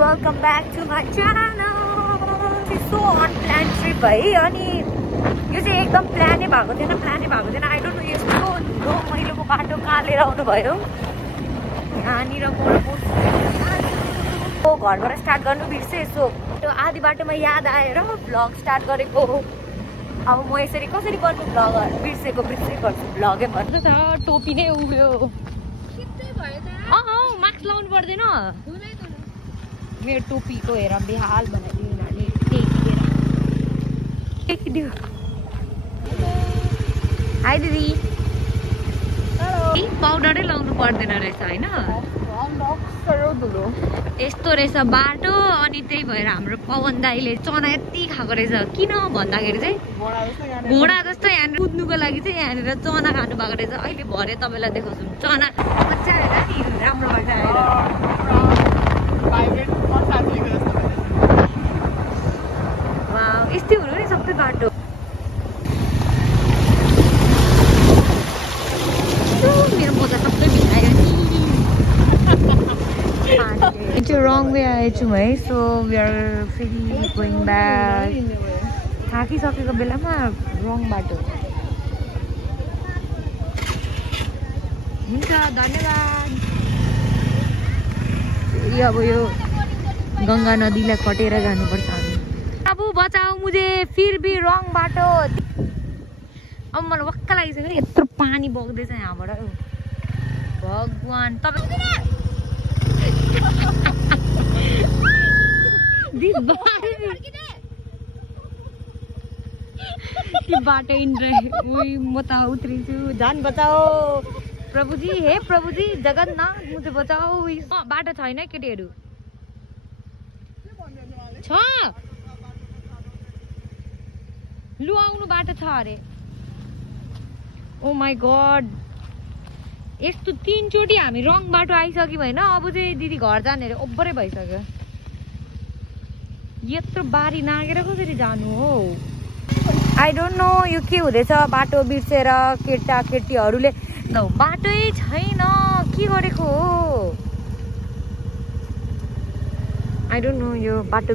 welcome back to my channel. So unplanned trip है अनि यो चाहिँ एकदम प्लानै भएको थिएन I don't know यस्तो रमाइलोको बाटो कहाँ लिएर आउनु भयो यहाँनिर म घरबाट स्टार्ट गर्नु बिर्सेँ सो त्यो आधी बाटोमा याद आएर भ्लग स्टार्ट गरेको अब म यसरी कसरी गर्नु भ्लग बिर्सेको गर्छु भ्लगै भन्नु छ टोपी नै उयो मास्क लाउनु पर्दैन मेरो टोपीको हेर बेहाल बनाइदियो उनीहरूले टेकिदियो हाई दिदी पाउडरै लाउनु पर्दैन रहेछ होइन यस्तो रहेछ बाटो अनि त्यही भएर हाम्रो पवन दाइले चना यति खाएको रहेछ किन भन्दाखेरि चाहिँ घोडा जस्तो यहाँनिर कुद्नुको लागि चाहिँ यहाँनिर चना खानु भएको रहेछ अहिले भरे तपाईँलाई देखाउँछु चना मजा आएर नि राम्रो भएको आएर यस्तै हुनु नि सबै बाटो मेरो मोजा सबै भिजायो नि त्यो रङ वे आएछौँ है सो वी आर फेरि गोइङ ब्याक थाकिसकेको बेलामा रङ बाटो हुन्छ धन्यवाद अब यो गङ्गा नदीलाई कटेर जानुपर्छ हामी अब बचाऊ मुझे फिर भी रङ बाटो अब मलाई वक्क लागिसक्यो यत्रो पानी बग्दैछ यहाँबाट भगवान बाटो उही म त उत्रिन्छु झन् बचाओ प्रभुजी हे प्रभुजी जगन्नाथ मुझे बचाओ बाटो छैन केटीहरू छ लु आउनु बाटो छ अरे ओ माई गड यस्तो 3 चोटि हामी रङ बाटो आइसक्यौँ होइन अब चाहिँ दिदी घर जाने अरे ओभरै भइसक्यो यत्रो बारी नागेर कसरी जानु हो आई डोन्ट नो यो के हुँदैछ बाटो बिर्सेर केटाकेटीहरूले बाटै छैन के गरेको हो आई डोन्ट नो यो बाटो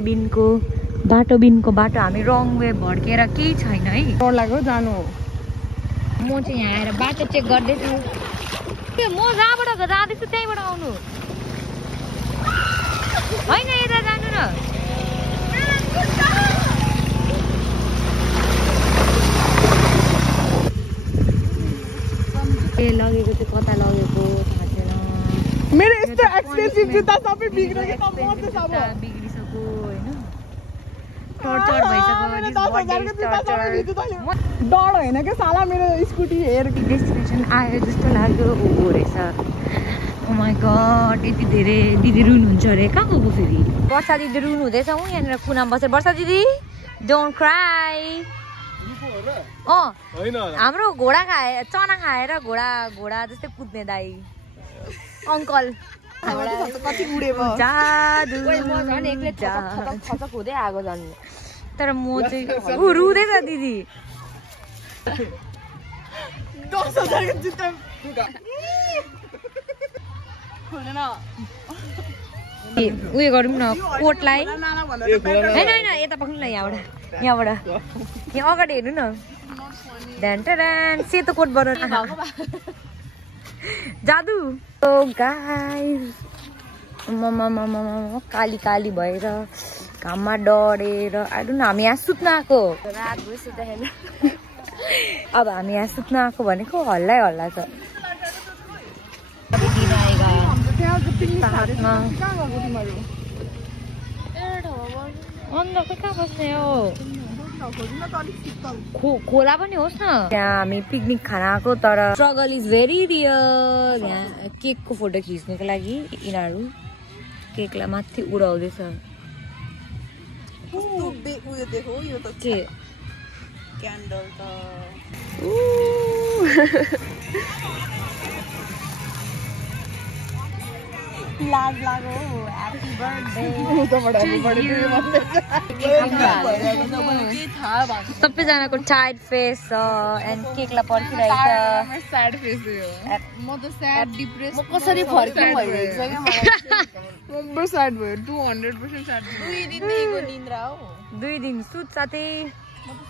बिनको बाटो हामी रङ वे भड्केर केही छैन है डर लाग्यो जानु हो म चाहिँ यहाँ आएर बाटो चेक गर्दैछु म जहाँबाट जाँदैछु त्यहीँबाट आउनु होइन यता जानु न ए लगेको चाहिँ कता लगेको थाहा छैन मेरो यस्तो एक्सपेन्सिभ जुत्ता सबै बिग्रिसक्यो होइन टर्चर भइसक्यो डर होइन क्या साला मेरो स्कुटी हेर डेस्टिनेसन आयो जस्तो लाग्यो हो रहेछ ओ माई गड यति धेरै दिदी रुनुहुन्छ अरे कहाँ गएको फेरि वर्षा दिदी रुनु हुँदैछ ऊ यहाँनिर कुनामा बसेर वर्षा दिदी डोन्ट क्राई हाम्रो घोडा चना खाएर घोडा जस्तै कुद्ने दाई अङ्कल कति बुढे हुँदै आएको झन् तर म चाहिँ रुँदैछ दिदी उयो गरौँ न कोटलाई होइन यता पक्नु न यहाँबाट यहाँ अगाडि हेर्नु न ध्यान सेतो कोट बनाउनु जादु गाइस काली भएर घाममा डढेर आइडोन्ट नो हामी यहाँ सुत्न आएको रात भइसक्यो अब हामी यहाँ सुत्न आएको भनेको हल्ला छ अन्त कहाँ बस्ने हो खोला पनि होस् न यहाँ हामी पिकनिक खान आएको तर स्ट्रगल इज भेरी रियल यहाँ केकको फोटो खिच्नुको लागि यिनीहरू केकलाई माथि उडाउँदैछ लाज लाग्यो ह्यापी बर्थडे सबैजनाको टायर्ड फेस छ एन्ड केकलाई पर्खिरहेको म त स्याड डिप्रेस म कसरी फर्किनु भइरहेछ के मलाई स्याड भयो 200% स्याड 2 दिनको निन्द्रा हो 2 दिन सुत साथै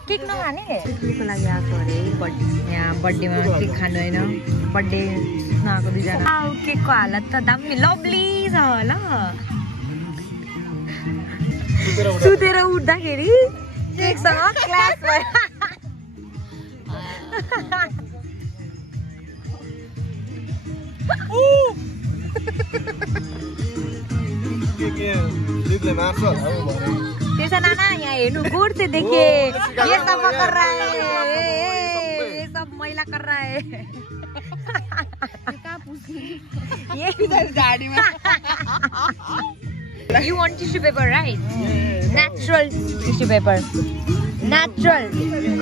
केक नखाने केकको लागि आएको अरे यहाँ बर्थडेमा केक खानु होइन बर्थडे सुत्न आएको 2 जना केकको हालत त दामी लभली छ ल सुतेर उठ्दाखेरि केकसँग क्लास भयो त्यसो नाना यहाँ हेर्नु गोड चाहिँ देखे ये सब कर रहा है ये सब मैला कर रहा है ये गाडीमा You want tissue paper, right? Natural tissue paper. Natural. Tissue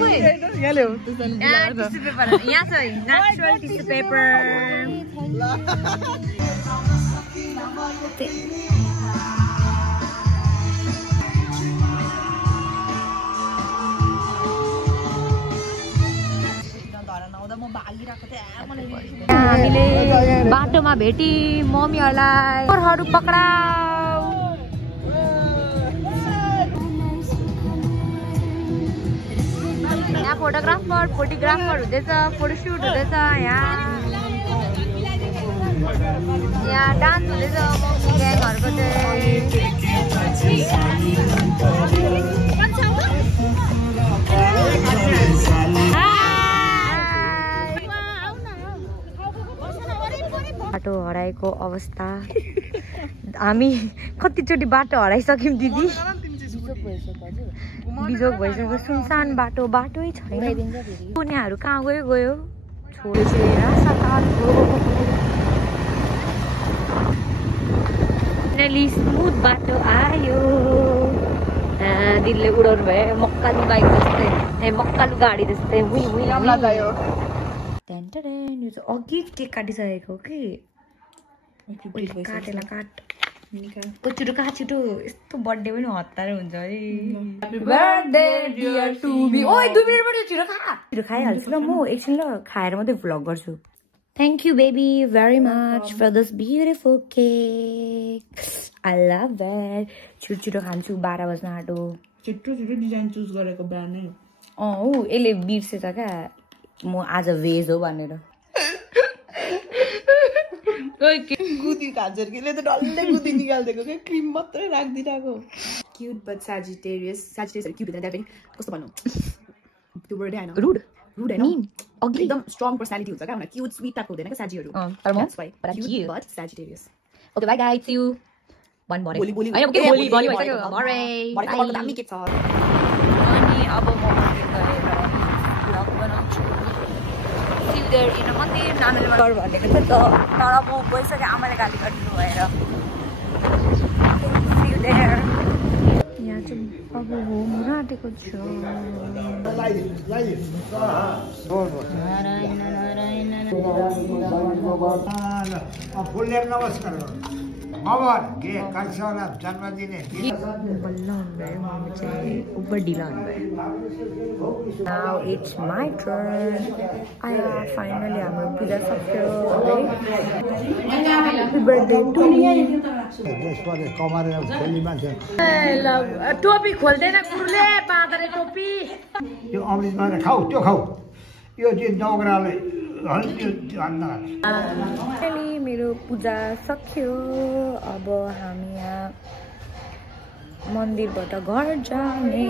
paper. Yeah, sorry. Natural tissue paper. हामीले बाटोमा भेटी मम्मीहरूलाई चोरहरू पक्राउ यहाँ फोटोग्राफर हुँदैछ फोटोसुट हुँदैछ यहाँ डान्स हुँदैछ मम्मी ग्याङहरूको बाटो हराएको अवस्था हामी कतिचोटि बाटो हराइसक्यौँ दिदी बिजोग भइसक्यो सुनसान बाटै छैन उनीहरू कहाँ गयो फाइनली स्मुथ बाटो आयो दिदीले उडाउनु भयो मक्कालु बाइक जस्तै मक्कालु गाडी जस्तै अघि केक काटिसकेको कि काटेला काट छिटो यस्तो बर्थडे पनि हतार हुन्छ है छिटो खाइहाल्छु ल म एकछिन ल खाएर मात्रै भ्लग गर्छु thank you baby very much for this beautiful cake I love that छिटो खान्छु 12 बज्न आँटो छिटो डिजाइन चुज गरेको बिहानै यसले बिर्सेछ क्या म आज भेज हो भनेर गुदी खाजरकीले त डल्लै गुदी निकाल्दिएको के क्रिम मात्रै राखिदिरहेको क्युट बट सजिटेरियस क्युट हुँदैन पनि कस्तो भन्नु त्यो वर्ड हैन रुड हैन अघि एकदम स्ट्रङ पर्सनालिटी हुन्छ क्या क्युट स्वीट टाइप हुँदैन क्या साजीहरू That's why but cute but Sagittarius okay bye guys see you one more भोलि भोलि भइसक्यो भरे दामी के छ अनि अब म भ्लग बनाउँछु see you there in a मन्दिर नानीले घर भनेको थियो तर म गइसकेँ आमाले गाली गरिदिनु भएर see you there यहाँ चाहिँ अब होम हुन आँटेको छु नमस्कार जन्मदिन बल्ल हुनुभयो मम्मी चाहिँ उपर ढिला हुनुभयो Now it's my turn. Finally हाम्रो पूजा सक्यो है बर्थडे टु मी टोपी खोल्दैन गुरुले पादरे टोपी त्यो अमृतमा खाऊ त्यो खाऊ यो चाहिँ नौकराले मेरो पूजा सक्यो अब हामी यहाँ मन्दिरबाट घर जाने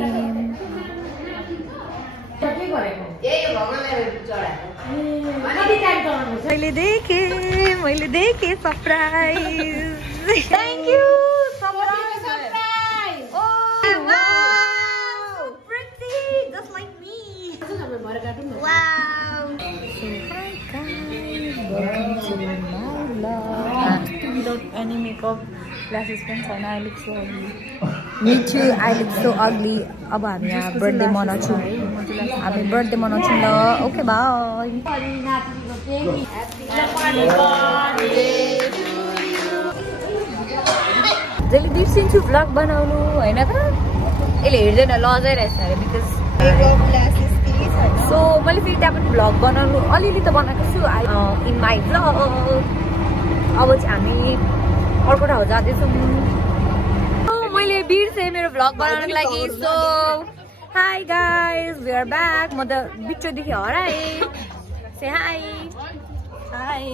मैले देखेँ surprise thank you surprise just like me wow without any makeup glasses पनि छैन I look so ugly me too I look so ugly अब हामी यहाँ बर्थडे मनाउँछौँ हामी बर्थडे मनाउँछौँ ल ओके बाइ जहिले बिर्सिन्छु भ्लग बनाउनु होइन त यसले हेर्दैन लजाइ रहेछ अरे बिकज सो मैले फेरि त्यहाँ पनि भ्लग बनाउनु अलिअलि त बनाएको छु इन माई भ्लग अब चाहिँ हामी अर्को ठाउँ जाँदैछौँ मैले बिर्सेँ मेरो भ्लग बनाउनुको लागि so hi guys we are back म त बिचोदेखि हराएँ से हाई हाई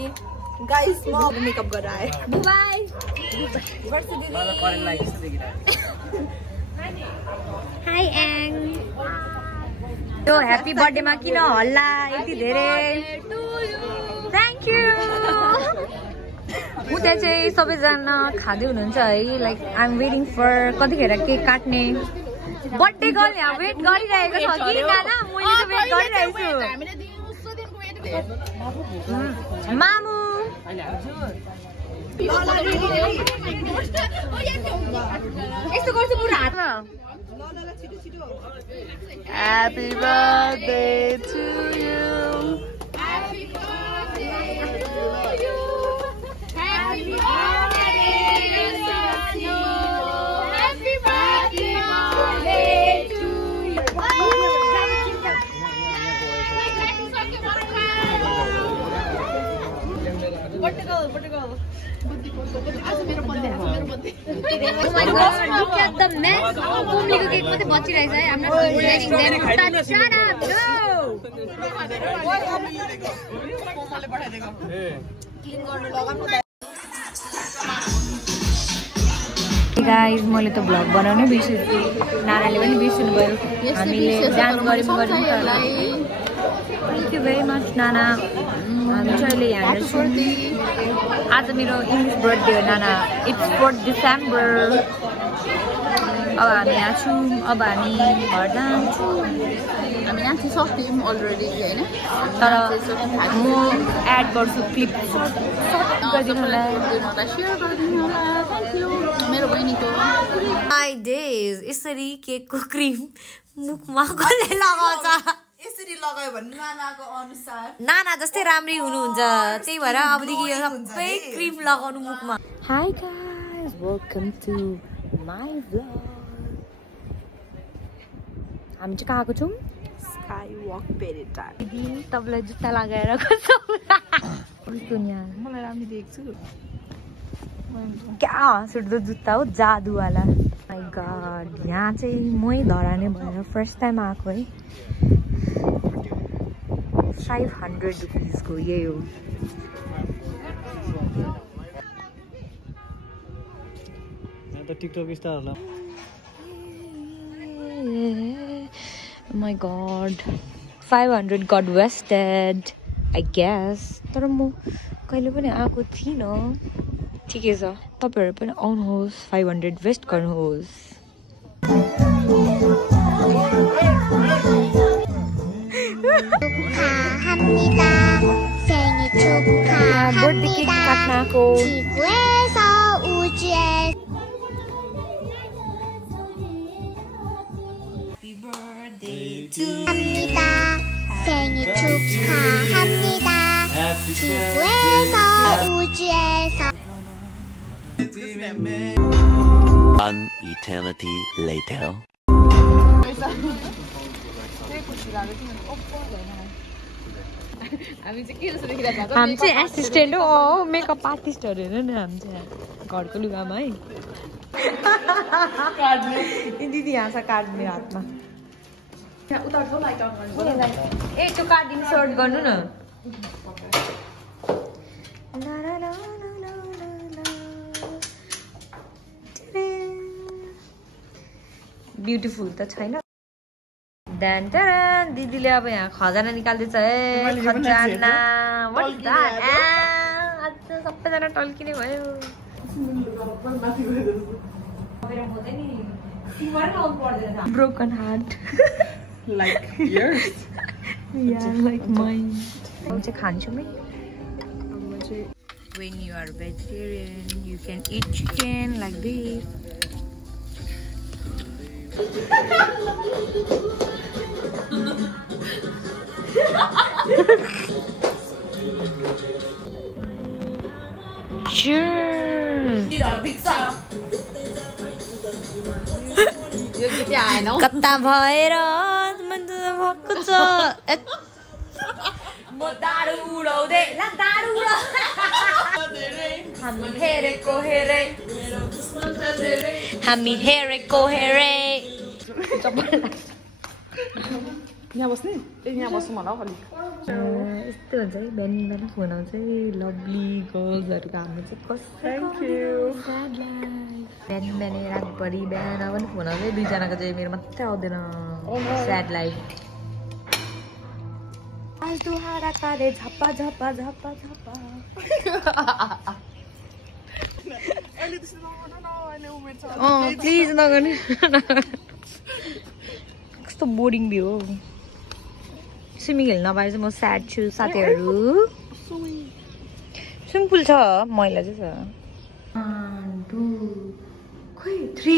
गाइस म मेकअप गरेर आए बाई हाई एङ यो ह्याप्पी बर्थडेमा किन हल्ला यति धेरै थ्याङ्क यू उता चाहिँ सबैजना खाँदै हुनुहुन्छ है like I am waiting for कतिखेर केक काट्ने बर्थडे गर्ल यहाँ वेट गरिरहेको छ कि नाना मैले त वेट गरिरहेको छु मामु यस्तो गर्छु पुरा हातमा Happy birthday to you. Happy birthday to you. Happy birthday to you. Happy birthday to you. Portugal. Oh my god, look at the mess. Kumliko cake मात्रै बचिरहेछ है. I'm not letting them. Shut up. No. Guys, मैले त vlog बनाउनै बिर्सेछु. नानाले पनि बिर्सिनु भयो. हामीले डान्स गर्यौं Thank you very much, Nana. हामी चाहिँ यहाँ छौँ. आज मेरो इङ्ग्लिस बर्थडे हो नाना. It's 4 December. अब हामी यहाँ छौँ. अब हामी घर जान्छौँ. हामी नाच्न सक्यौँ अलरेडी हैन तर म एड गर्छु क्लिप गरिदिनु होला. शेयर गरिदिनु होला. थ्यांक यू मेरो बहिनीको. माई डेज यसरी केकको क्रिम मुखमा कसले लगाउँछ? यसरी लगायो भने नानाको अनुसार नाना जस्तै राम्रै हुनुहुन्छ. त्यही भएर अबदेखि यो सबै क्रिम लगाउनु मुखमा. Hi guys welcome to my vlog. हामी चाहिँ कहाँको छौँ? स्काई वक पेरेटा. तपाईँलाई जुत्ता लगाएर कस्तो मलाई राम्रो देख्छु. क्या सुट्दो जुत्ता हो जादुवाला. माई गॉड यहाँ चाहिँ मै धराने भएर फर्स्ट टाइम आएको है. 500 रुपिसको यही हो. टिकटक स्टार होला. My god 500 got wasted I guess. तर म कहिले पनि आएको थिइनँ. ठिकै छ तपाईहरु पनि आउनुहोस् 500 वेस्ट गर्नुहोस्. बर्थडे केक काट्नको 생일 축하합니다. 지구에서 우주에서 One eternity later. हामी चाहिँ एसिस्टेन्ट हो मेकअप आर्टिस्टहरु हेर्नु न. हामी चाहिँ घरको लुगामा है. दिदी यहाँ छ कार्ड मेरो हातमा. ए त्यो कार्ड इन्सर्ट गर्नु न. ब्युटिफुल त छैन. दिदीले अब यहाँ खजाना निकाल्दैछ है. खजाना सबैजना टल्किने भयो. Broken heart. Like yours. Yeah, like mine. I'm just खान्छु मैं. When you are vegetarian, you can eat chicken like this. Cheers. यो गीत आएन हौ कता भएर मन भएको छ म दारू उडाउँदै ला दारू उडा हामी हेरेको हेरे हामी हेरेको हेरे यहाँ बस्ने यहाँ बस्नु मलाई अलिक यस्तो हुन्छ है बिहान बिहान फोन आउँछ है लभली गर्ल्सहरूको हाम्रो चाहिँ थ्याङ्क यू बिहान बिहानै रातभरि बिहान पनि फोन आउँछ है दुईजनाको चाहिँ मेरो मात्रै आउँदैन स्याड लाइफ दुहारा काले झप्पा झप्पा झप्पा झप्पा प्लिज नगर्नु कस्तो बोरिङ भ्यू हो स्विमिङ खेल्न नपाएर चाहिँ म स्याड छु साथीहरू स्विमिङ पुल छ मैला चाहिँ छ 1 2 खोइ 3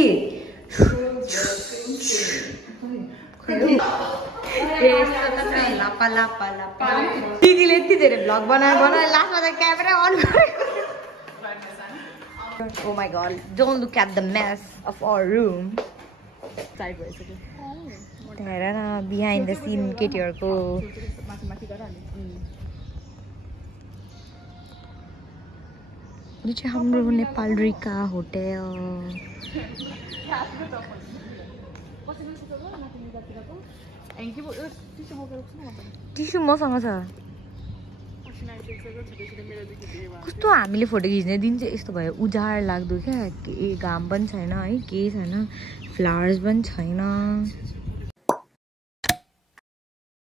लापा लापा लापा दिदीले यति धेरै भ्लग बनाएर लास्टमा त क्यामेरा अन गरेको Oh my god, don't look at the mess of our room. हेर न बिहाइन्ड द सिन केटीहरूको यो चाहिँ हाम्रो नेपाल रिका होटेल टिस्यु मसँग छ कस्तो हामीले फोटो खिच्ने दिन चाहिँ यस्तो भयो उजाड लाग्दो क्या घाम पनि छैन है केही छैन फ्लावर्स पनि छैन